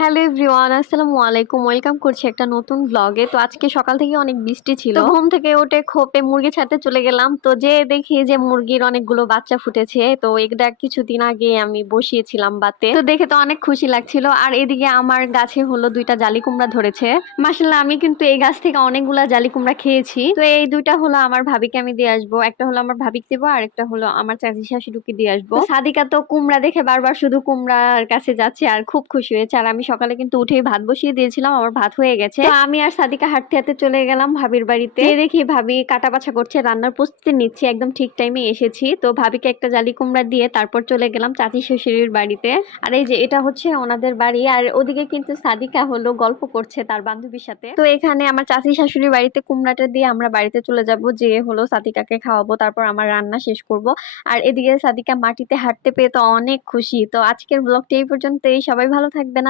Hello everyone, আসসালামু আলাইকুম। Welcome করছি একটা নতুন ব্লগে। তো আজকে সকাল থেকে অনেক বৃষ্টি ছিল, তো ঘুম থেকে উঠে খোপে মুরগি ছাড়তে চলে গেলাম। তো যে দেখি যে মুরগির অনেকগুলো বাচ্চা ফুটেছে। তো এটা কিছুদিন আগে আমি বসিয়েছিলাম বাতে, তো দেখে তো অনেক খুশি লাগছিল। আর এদিকে আমার গাছে হলো দুইটা জালি কুমড়া ধরেছে। মাশাআল্লাহ, আমি কিন্তু এই গাছ থেকে অনেকগুলা জালি কুমড়া খেয়েছি। তো এই দুইটা হলো আমার ভাবিকে আমি দিয়ে আসবো, একটা হলো আমার ভাবিকে দেবো আর একটা হলো আমার চাচি শাশুড়িকে দিয়ে আসবো। তো সাদিকা তো কুমড়া দেখে বারবার শুধু কুমড়ার কাছে যাচ্ছে আর খুব খুশি হয়েছে। আর আমি সকালে কিন্তু উঠেই ভাত বসিয়ে দিয়েছিলাম, আমার ভাত হয়ে গেছে। তো আমি আর সাদিকা হাঁটতে হাঁটতে চলে গেলাম ভাবির বাড়িতে। দেখি ভাবি কাটা বাছা করছে, রান্নার প্রস্তুতি নিচ্ছে। একদম ঠিক টাইমে এসেছি। তো ভাবিকে একটা জালি কুমড়া দিয়ে তারপর চলে গেলাম চাচি শ্বশুরের বাড়িতে। আর এই যে এটা হচ্ছে ওনাদের বাড়ি। আর ওদিকে কিন্তু সাদিকা হলো গল্প করছে তার বান্ধবীর সাথে। তো এখানে আমার চাচি শাশুড়ির বাড়িতে কুমড়াটা দিয়ে আমরা বাড়িতে চলে যাব, যে হলো সাদিকাকে খাওয়াবো, তারপর আমার রান্না শেষ করব। আর এদিকে সাদিকা মাটিতে হাঁটতে পেয়ে তো অনেক খুশি। তো আজকের ব্লগটা এই পর্যন্তই। সবাই ভালো থাকবেন।